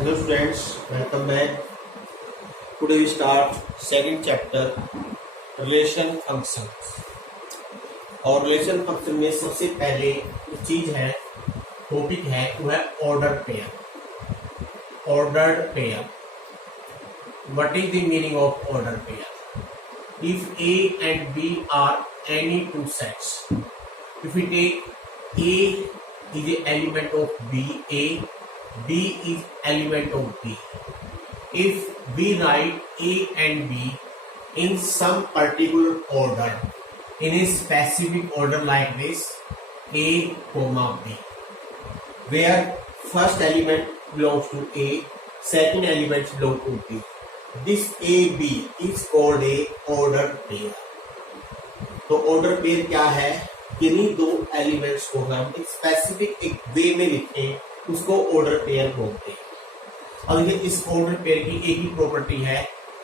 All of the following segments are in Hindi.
Hello students, welcome back. Today we start second chapter relation functions. और रिलेशन फंक्शन में सबसे पहले जो चीज है टॉपिक है वो है order pair. Ordered pair. What is the meaning of order pair? If A and B are any two sets, if we take A is the element of B, B is element of B. If we write A and B in some particular order, in a specific order like this, A comma B, where first element belongs to A, second element belongs to B. This AB is called a order pair. तो ऑर्डर पेयर क्या है? किन्हीं दो एलिमेंट्स को हम एक स्पेसिफिक एक वे में लिखें, उसको ऑर्डर पेयर बोलते हैं। और ये इस ऑर्डर पेयर की एक ही प्रॉपर्टी है,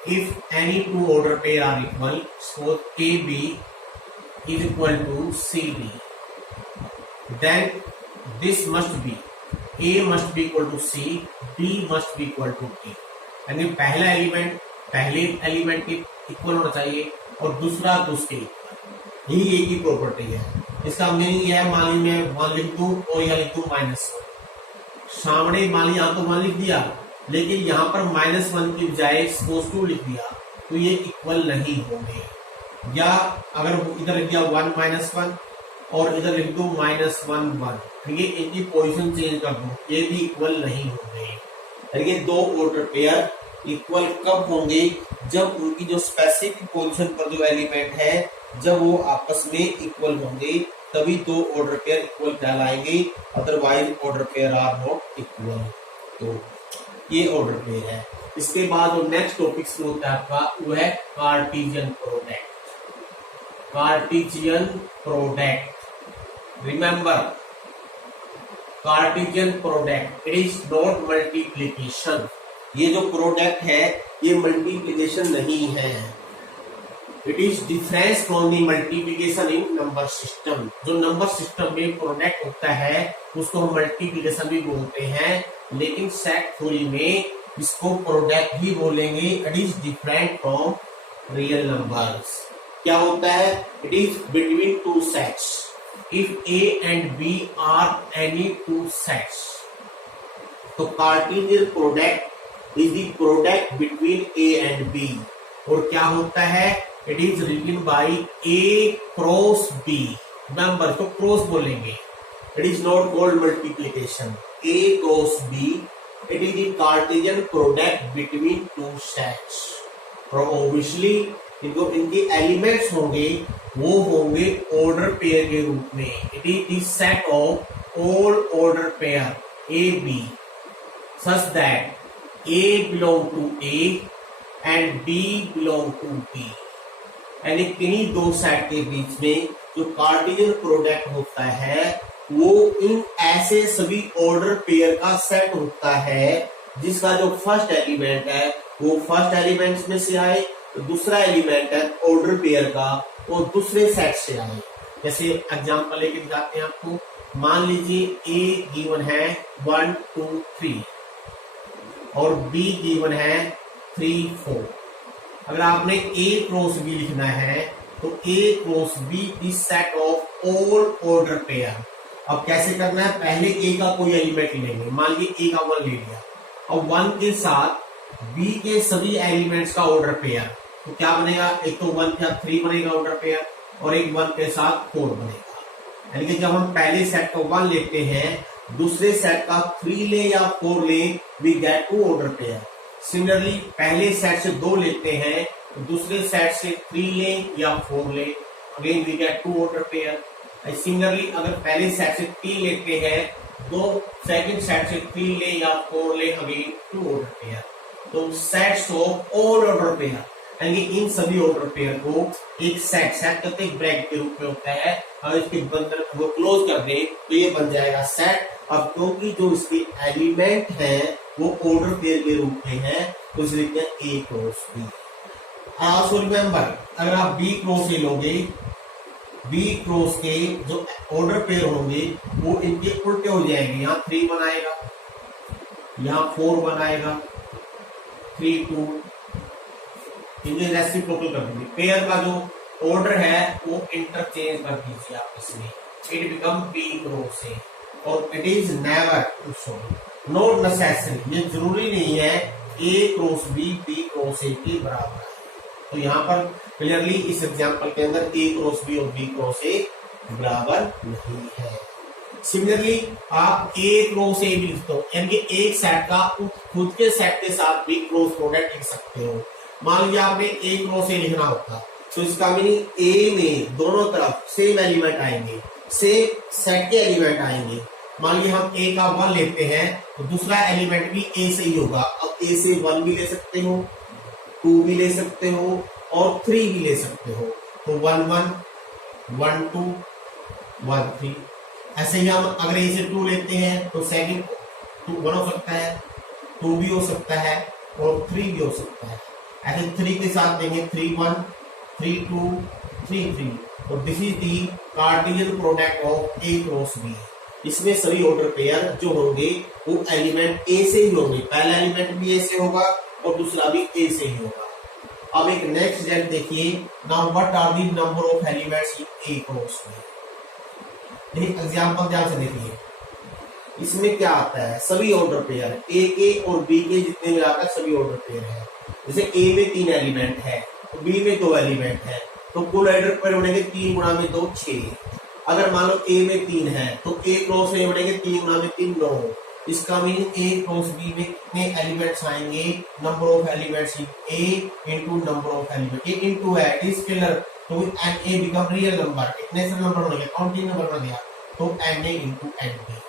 if any two order pair are equal, suppose a b is equal to c d, then this must be, a must be equal to c, d must be equal to d. यानी पहला एलिमेंट पहले एलिमेंट के इक्वल होना चाहिए और दूसरा दूसरे इक्वल। यही एक ही प्रॉपर्टी है। इसका मीनिंग यह है, मान ली मैं 1 लिख दूं और यह लिख दूं -1, सामने मान ली यहाँ तो 1 लिख दिया, लेकिन यहाँ पर -1 की बजाय सपोज 2 लिख दिया, तो ये इक्वल नहीं होंगे। या अगर इधर लिख दिया 1 -1 और इधर लिख दूं -1 1, ठीक है, इनकी पोजीशन चेंज कर दूं, ये भी इक्वल नहीं होंगे। ये दो ऑर्डर पेयर इक्वल कब होंगे? जब उनकी जो स्पेसिफिक पोजीशन पर जो एलिमेंट है, जब वो आपस में इक्वल होंगे, तभी दो ऑर्डर पेयर इक्वल कहलाएंगे, otherwise order pair are not equal. तो ये ऑर्डर पेयर है। इसके बाद जो नेक्स्ट टॉपिक होता है आपका, वो है Cartesian product. Cartesian product, remember Cartesian product, it is not multiplication. ये जो प्रोडक्ट है ये मल्टीप्लीकेशन नहीं है, it is difference from the multiplication in number system. जो नंबर सिस्टम में प्रोडक्ट होता है उसको हम मल्टीप्लीकेशन भी बोलते हैं, लेकिन सेट थ्योरी में इसको प्रोडक्ट ही बोलेंगे। It is different from real numbers. क्या होता है? It is between two sets. If A and B are any two sets, तो Cartesian product is the product between A and B. और क्या होता है? It is written by A cross B. Number तो क्रॉस बोलेंगे, it is not called multiplication. A cross B, it is the Cartesian product between two sets. और ऑब्वियसली इनको इनके एलिमेंट्स होंगे, वो होंगे ऑर्डर पेयर के रूप में। It is the set of all order pair a b such that A belong to A and B belong to B। यानी किन्हीं दो सेट के बीच में जो कार्टेशियन प्रोडक्ट होता है वो इन ऐसे सभी ऑर्डर पेयर का सेट होता है, जिसका जो फर्स्ट एलिमेंट है वो फर्स्ट एलिमेंट में से आए, तो दूसरा एलिमेंट है ऑर्डर पेयर का वो दूसरे सेट से आए। जैसे एग्जांपल लेके दिखाते हैं आपको। मान लीजिए A गिवन है 1 2 3 और B गिवन है 3 4। अगर आपने A क्रॉस B लिखना है तो A cross B is set of all order pair. अब कैसे करना है? पहले A का कोई एलिमेंट लेंगे, मान लीजिए A का 1 ले लिया, और 1 के साथ B के सभी एलिमेंट्स का ऑर्डर पेयर, तो क्या बनेगा? एक तो 1 का 3 बनेगा ऑर्डर पेयर, और एक 1 के साथ 4 बनेगा। यानी कि जब हम पहले सेट का 1 लेते हैं, दूसरे सेट का 3 ले या 4 ले, we get 2 order pair. Similarly पहले सेट से 2 लेते हैं तो दूसरे सेट से 3 ले या 4 ले, again we get 2 order pair. Similarly अगर पहले सेट से 3 लेते हैं, दो सेकंड सेट से 3 ले या 4 ले, अगेन 2 ऑर्डर पेयर। तो sets of all order pair, यानी इन सभी ऑर्डर पेयर को एक सेट करते एक ब्रैकेट के रूप में होता है। अगर इसके बंदर वो क्लोज कर दें तो ये बन जाएगा सेट। अब क्योंकि जो इसके एलिमेंट हैं वो ऑर्डर पेयर के रूप में है, तो इसे लिखते हैं ए क्रॉस बी। आल्सो रिमेंबर, अगर आप बी क्रॉस ए लोगे, बी क्रॉस के जो ऑर्डर पेयर होंगे वो इनके उल्टे हो जाएंगे। यहाँ 3 बनाएगा, यहाँ 4 1 आएगा, 3 2, इन्हें रेसिप्रोकल कर देंगे। पेयर का जो ऑर्डर है वो इंटरचेंज कर दीजिए आप इसमें, it become B cross A. और it is never so, not necessary, ये जरूरी नहीं है A cross B cross A के बराबर है। तो यहाँ पर क्लियरली इस एग्जांपल के अंदर ए क्रॉस बी और बी क्रॉस ए बराबर नहीं है। सिमिलरली आप ए क्रॉस ए भी लिखते हो, यानी कि एक सेट का खुद के सेट के साथ भी क्रॉस प्रोडक्ट लिख सकते हो। मान लीजिए आपने ए क्रॉस ए लिखना होता, तो इसका मीनिंग ए में दोनों तरफ सेम एलिमेंट आएंगे, सेम सेट के एलिमेंट आएंगे। मान लीजिए हम ए का 1 लेते हैं तो दूसरा एलिमेंट भी ए से ही होगा। अब ए से 1 भी ले सकते हो, 2 भी ले सकते हो और 3 भी ले सकते हो। तो 1 1 1 2 1 3। ऐसे ही हम अगर ए से 2 लेते हैं तो सेकंड 1 हो सकता है, 2 भी हो सकता है और 3 भी हो सकता है। ऐसे 3 के साथ देंगे 3 1 3 2 3 3। और this is the Cartesian product of A cross B. इसमें सभी ऑर्डर पेयर जो होंगे वो एलिमेंट ए से ही होंगे, पहला एलिमेंट भी ए से होगा और दूसरा भी ए से ही होगा। अब एक नेक्स्ट स्टेप देखिए, now what are the number of elements in A cross B. एक एग्जांपल ध्यान से देखिए, इसमें क्या आता है, सभी ऑर्डर पेयर ए के और बी के जितने मिलाकर सभी ऑर्डर पेयर है। जैसे ए में 3 एलिमेंट है तो बी में 2 एलिमेंट है, तो कुल ऑर्डर पेयर बनेंगे 3 गुणा में 2 6। अगर मान लो ए में 3 है तो ए क्रॉस ए बनेंगे 3 गुणा में 3 9। इसका मीनिंग ए क्रॉस बी में कितने एलिमेंट्स आएंगे, number of elements in A into number of element. A into है, इट इज स्केलर, तो n A become real number. कितने से नंबर बन गया, काउंटिंग नंबर बन गया, तो n A into n B.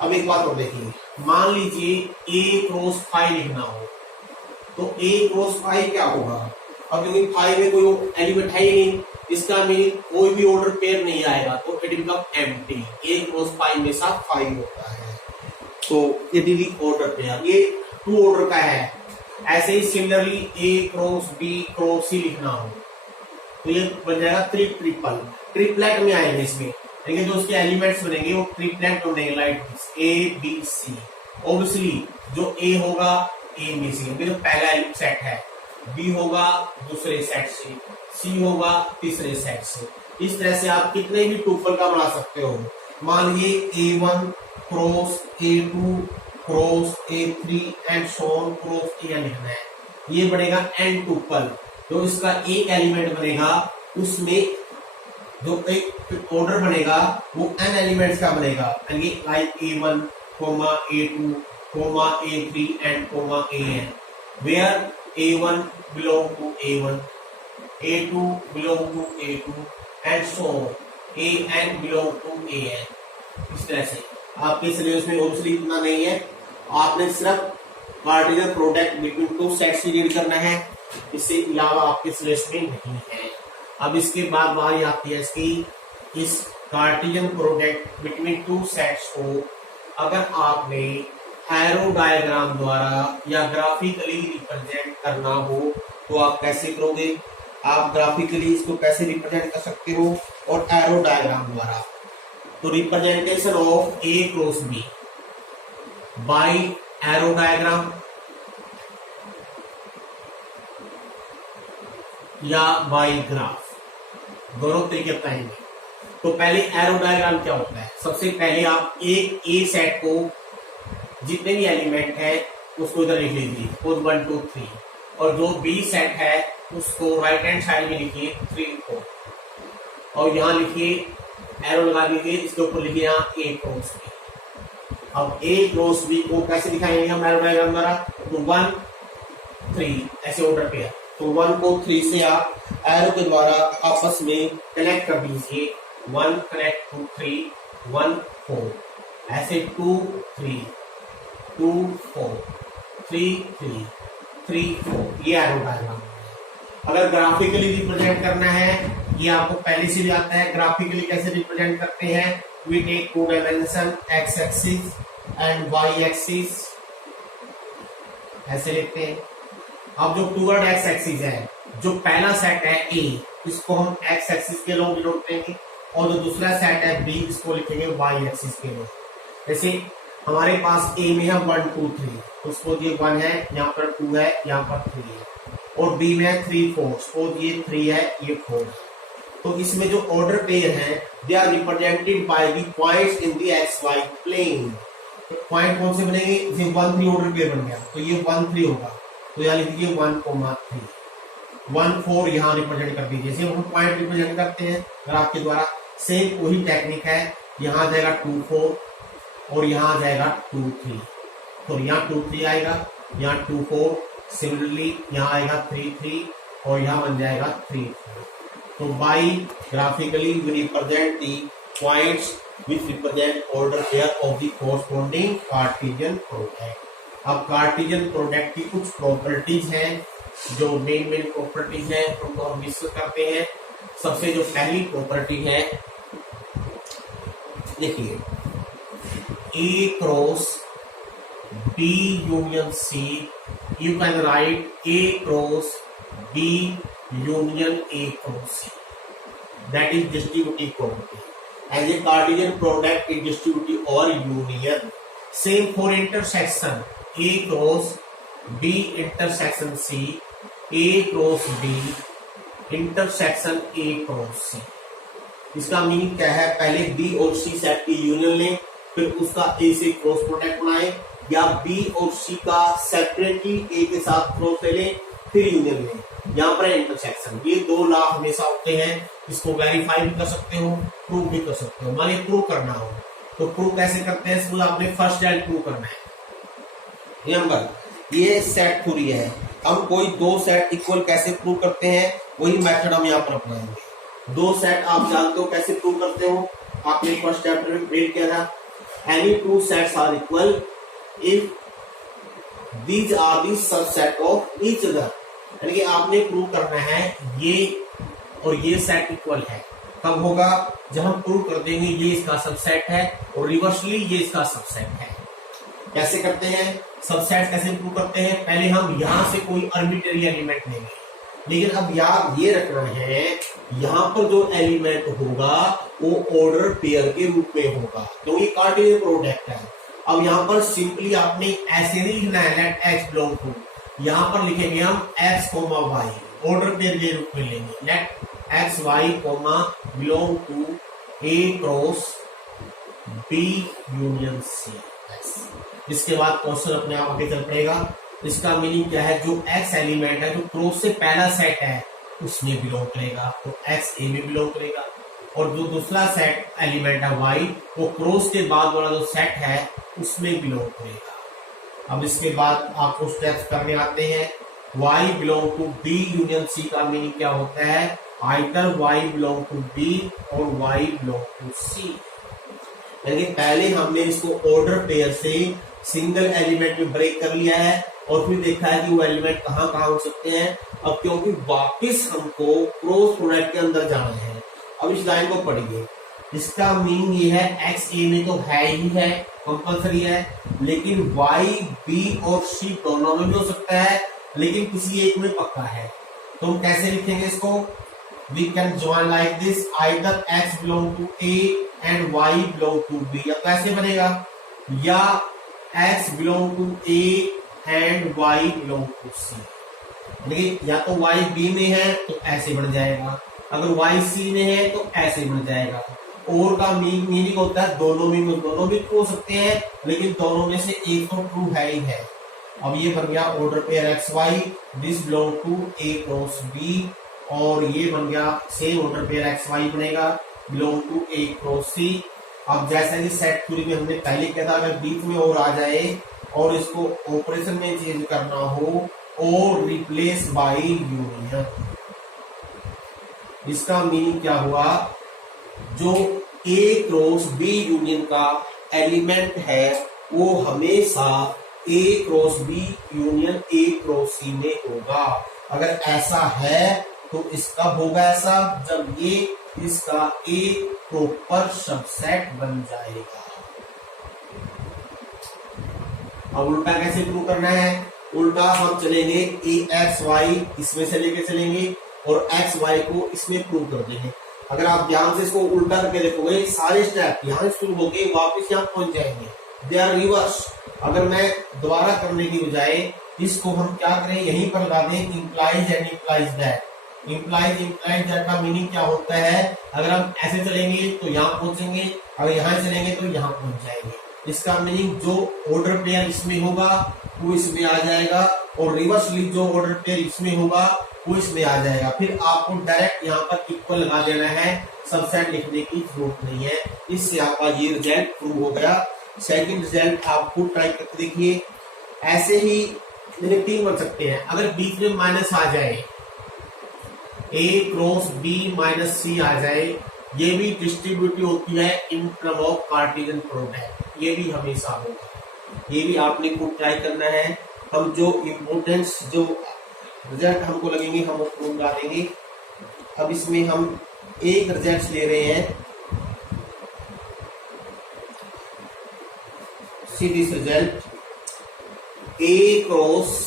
अब एक बात और देखिए, मान लीजिए ए क्रॉस 5 लिखना हो तो ए क्रॉस 5 क्या होगा। अब क्योंकि 5 में कोई एलिमेंट है ही नहीं, इसका मीनिंग कोई भी ऑर्डर पेयर नहीं आएगा, तो it become empty. A cross 5 में साथ 5 होता है, तो ये दी ऑर्डर पेयर, ये 2 ऑर्डर का है। ऐसे ही सिमिलरली ए क्रॉस बी क्रॉस सी लिखना हो तो ये बन जाएगा 3 ट्रिपल, ट्रिपलेट में आएंगे इसमें, लेकिन जो उसके एलिमेंट्स बनेंगे वो ट्रिपलेट बनेंगे, like A B C. Obviously जो ए होगा ए में से, जो पहला सेट है, बी होगा दूसरे सेट से, सी होगा तीसरे सेट से। इस तरह से आप कितने भी टुपल का बना सकते हो। मान लीजिए A1 cross A2 cross A3 and so on cross A लिखना है, ये बनेगा n टुपल। जो इसका एक एलिमेंट बनेगा उसमें जो एक ऑर्डर बनेगा वो n एलिमेंट्स का बनेगा, like A1 A2 A3 and AN, where A1 belong to A1, A2 belong to A2 and so on, AN belong to AN। इस तरह से आपके सिलेबस में ऑब्वियसली इतना नहीं है, आपने सिर्फ कार्टेशियन प्रोडक्ट बिटवीन 2 सेट्स ही रीड करना है, इससे अलावा आपके सिलेबस में नहीं है। अब इसके बाद बारी आती है इसकी, इस कार्टेशियन प्रोडक्ट बिटवीन 2 सेट्स को अगर आपने एरो डायग्राम द्वारा या ग्राफिकली रिप्रेजेंट करना हो तो आप कैसे करोगे। आप ग्राफिकली इसको कैसे रिप्रेजेंट कर सकते हो और एरो डायग्राम द्वारा। तो representation of A cross B by arrow diagram या बाय ग्राफ, दोनों तरीके बताएंगे। तो पहले एरो डायग्राम क्या होता है, सबसे पहले आप एक ए सेट को जितने भी एलिमेंट है उसको इधर लिख लीजिए, 4 1 2 3, और जो बी सेट है उसको राइट हैंड साइड में लिखिए 3 4, और यहाँ लिखिए एरो लगा दीजिए, इसके ऊपर लिखिए यहाँ ए क्रॉस बी। अब ए क्रॉस बी को कैसे दिखाएंगे हम एरो डायग्राम द्वारा, तो 1 3 ऐसे ऑर्डर पे है, तो 1 को 3 से आप एरो के द्वारा आपस में कनेक्ट कर दीजिए, 1 कनेक्ट टू 3 1 4, ऐसे 2 3 2 4 3 3 3 4, ये एरो डायग्राम। अगर ग्राफिकली रिप्रेजेंट करना है, ये आपको पहले से भी आता है, ग्राफिकली कैसे रिप्रेजेंट करते हैं, we take 2 dimension x axis and y axis, ऐसे लिखते हैं। अब जो टूवर्ड एक्स एक्सिस है, जो पहला सेट है ए, इसको हम एक्स एक्सिस के लोग डिनोट करेंगे, और जो दूसरा सेट है बी, इसको लिखेंगे वाई एक्सिस के लोग। जैसे हमारे पास ए में है 1 2 3, तो सपोज ये 1 है, यहाँ पर 2 है, यहाँ पर 3 है, और बी में है 3 4, सपोज ये 3 है, ये 4 है। तो इसमें जो ऑर्डर पेयर है they are represented by the points in the x y plane. तो पॉइंट कौन से बनेंगे, जैसे 1 3 ऑर्डर पेयर बन गया तो ये 1 3 होगा, तो यहाँ लिख दीजिए 1 3, 1 4 यहाँ रिप्रेजेंट कर दीजिए, जैसे हम पॉइंट रिप्रेजेंट करते हैं ग्राफ के द्वारा। सेम वही टेक्निक है, यहाँ आ जाएगा 2 4 और यहाँ आ जाएगा 2 3, तो यहाँ 2 3 आएगा, यहाँ 2 4, सिमिलरली यहाँ आएगा 3 3 और यहाँ बन जाएगा 3 4। तो by graphically we represent the points which represent order pair of the corresponding Cartesian product. अब कार्टेशियन प्रोडक्ट की कुछ प्रॉपर्टीज हैं, जो मेन प्रॉपर्टीज हैं उनको हम डिस्कस करते हैं। सबसे जो पहली प्रॉपर्टी है, देखिए A cross B union C, you can write A cross B union A cross C, that is distributive property. As a Cartesian product is distributive or union. Same for intersection A cross B intersection C, A cross B intersection A cross C। इसका मीनिंग क्या है, पहले B और C सेट की यूनियन लें, फिर उसका A से क्रॉस प्रोडक्ट बनाएं, या B और C का सेपरेटली A के साथ क्रॉस ले लें फिर यूनियन लें। यहाँ पर इंटरसेक्शन, ये दो लॉ हमेशा होते हैं, इसको वेरीफाई भी कर सकते हो, प्रूव भी कर सकते हो। मानिए प्रूव करना हो तो प्रूव कैसे करते हैं, सपोज आपने फर्स्ट एंड प्रूव करना है। रिमेंबर ये सेट थ्योरी है, हम कोई दो सेट इक्वल कैसे प्रूव करते हैं वही मेथड हम यहाँ पर अपनाएंगे। दो सेट आप जानते हो कैसे प्रूव करते हो, आपने फर्स्ट चैप्टर में प्रिंट किया था, any two sets are equal if these are the subset of each other. यानी कि आपने प्रूव करना है ये और ये सेट इक्वल है, कब होगा, जब हम प्रूव कर देंगे ये इसका सबसेट है और रिवर्सली ये इसका सबसेट है। कैसे करते हैं, सबसेट कैसे प्रूव करते हैं, पहले हम यहां से कोई आर्बिट्रेरी एलिमेंट लेंगे, लेकिन अब याद ये रखना है यहाँ पर जो एलिमेंट होगा वो ऑर्डर पेयर के रूप में होगा, तो ये कार्टेशियन प्रोडक्ट है। अब यहाँ पर सिंपली आपने ऐसे नहीं लिखना है लेट एक्स बिलोंग टू, यहाँ पर लिखेंगे हम x, y, ऑर्डर पेयर के रूप में लेंगे, let x y belong to A cross B union C. इसके बाद क्वेश्चन अपने आप आगे चल पड़ेगा। इसका मीनिंग क्या है, जो x एलिमेंट है जो क्रॉस से पहला सेट है उसमें बिलोंग करेगा, तो x ए में बिलोंग करेगा, और जो दूसरा सेट एलिमेंट है y वो क्रॉस के बाद वाला जो सेट है उसमें बिलोंग करेगा। अब इसके बाद आपको स्टेप्स करने आते हैं। y belong to b union c का मीनिंग क्या होता है, either y belong to b और y बिलोंग टू c। यानी पहले हमने इसको ऑर्डर पेयर से सिंगल एलिमेंट में ब्रेक कर लिया है और फिर देखा है कि वो एलिमेंट कहाँ कहाँ हो सकते हैं। अब क्योंकि वापस हमको क्रॉस प्रोडक्ट के अंदर जाना है, अब इस लाइन को पढ़िए। इसका मीनिंग ये है x a में तो है ही है, कंपल्सरी है, लेकिन y b और c दोनों में भी हो सकता है, लेकिन किसी एक में पक्का है। तो हम कैसे लिखेंगे इसको, we can join like this, either x belong to a and y belong to b। अब कैसे बनेगा, या x belong to a and y belong to c, लेकिन या तो y b में है तो ऐसे बन जाएगा, अगर y c में है तो ऐसे बन जाएगा। और का मीनिंग होता है दोनों भी ट्रू हो सकते हैं, लेकिन दोनों में से एक तो ट्रू है ही है। अब ये बन गया order pair X Y, this belong to A cross B, और ये बन गया same order pair X Y बनेगा belong to A cross C. अब जैसा कि सेट थ्योरी में हमने पहले किया था, अगर बीच में और आ जाए और इसको ऑपरेशन में चेंज करना हो और रिप्लेस बाय यूनियन, इसका मीनिंग क्या हुआ, जो ए क्रॉस बी यूनियन का एलिमेंट है वो हमेशा A cross B union A cross C में होगा। अगर ऐसा है तो इसका होगा ऐसा, जब ये इसका एक प्रॉपर सबसेट बन जाएगा। अब उल्टा कैसे प्रूव करना है, उल्टा हम चलेंगे ए एक्स वाई इसमें से लेके चलेंगे और एक्स वाई को इसमें प्रूव कर देंगे। अगर आप ध्यान से इसको उल्टा करके देखोगे, सारे स्टेप यहाँ शुरू होके वापस यहाँ पहुंच जाएंगे, दे आर रिवर्स। अगर मैं दोबारा करने की बजाय इसको हम क्या करें, यहीं पर लगा दें implies and implies that. Implies implies that का मीनिंग क्या होता है, अगर हम ऐसे चलेंगे तो यहाँ पहुंचेंगे, अगर यहाँ चलेंगे तो यहाँ पहुंच जाएंगे। इसका मीनिंग जो ऑर्डर पेयर इसमें होगा वो इसमें आ जाएगा, और रिवर्सली जो ऑर्डर पेयर इसमें होगा वो इसमें आ जाएगा। फिर आपको डायरेक्ट यहाँ पर इक्वल लगा देना है, सबसेट लिखने की जरूरत नहीं है। इससे आपका ये रिजल्ट प्रूव हो गया। सेकंड रिजल्ट आपको ट्राई करके देखिए। ऐसे ही मेरे 3 बन सकते हैं। अगर बीच में माइनस आ जाए, A cross B minus C आ जाए, ये भी डिस्ट्रीब्यूटिव होती है in term of Cartesian product. ये भी हमेशा होगा, ये भी आपने खुद ट्राई करना है। हम जो इम्पोर्टेंस जो रिजल्ट हमको लगेंगे हम उसको लगा देंगे। अब इसमें हम एक रिजल्ट ले रहे हैं। See this result, A cross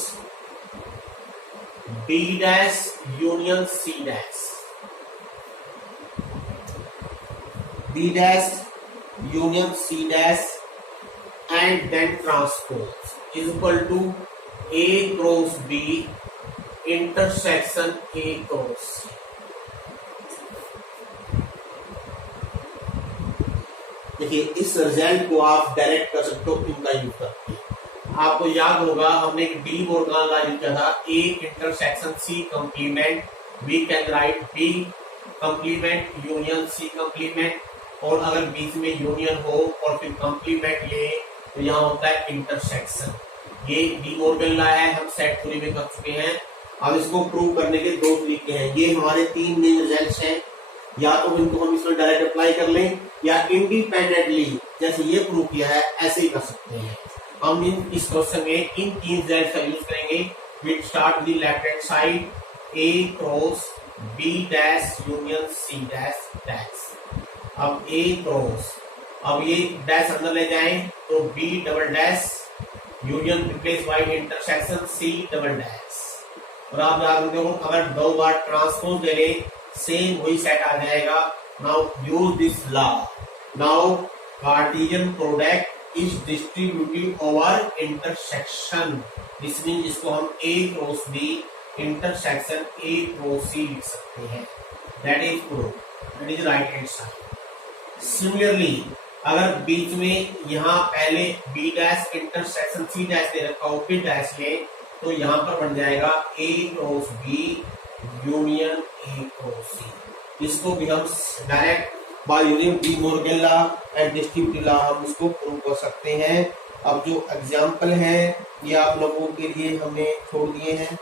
B dash union C dash, B dash union C dash and then transpose is equal to A cross B intersection A cross C। देखिए इस रिजल्ट को आप डायरेक्ट कर सकते हो इनका यूज करके। आपको याद होगा हमने एक डी मोर्गन लॉ यूज किया था, A intersection C complement, we can write B complement union C complement, और अगर बीच में यूनियन हो और फिर कंप्लीमेंट ले तो यहाँ होता है इंटरसेक्शन। ये डी मोर्गन लॉ है, हम सेट थ्योरी में कर चुके हैं। अब इसको प्रूव करने के 2 तरीके हैं। ये हमारे 3 मेन रिजल्ट्स हैं, या तो इनको हम इसमें डायरेक्ट अप्लाई कर लें या इंडिपेंडेंटली जैसे ये प्रूव किया है ऐसे ही कर सकते हैं। हम इस क्वेश्चन में इन 3 रिजल्ट का यूज करेंगे। Will start with left hand side, A cross B dash union C dash dash. अब A क्रॉस, अब ये डैश अंदर ले जाएं तो B double dash union replace by intersection C double dash. और आप याद रखते हो अगर 2 बार ट्रांसपोज ले लें सेम वही सेट आ जाएगा। Now use this law, now Cartesian product is distributive over intersection. This mean इसको हम A cross B intersection A cross C लिख सकते हैं। That is prove, that is right hand side. Similarly अगर बीच में यहाँ पहले B dash intersection C dash दे रखा हो फिर डैश ले तो यहाँ पर बन जाएगा A cross B union A cross C। इसको भी हम direct by using D Morgan law and distributive law हम इसको प्रूव कर सकते हैं। अब जो एग्जाम्पल है ये आप लोगों के लिए हमने छोड़ दिए हैं।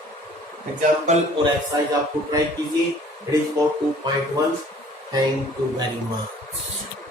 एग्जाम्पल और एक्सरसाइज आपको ट्राई कीजिए। It is for 2.1। Thank you very much.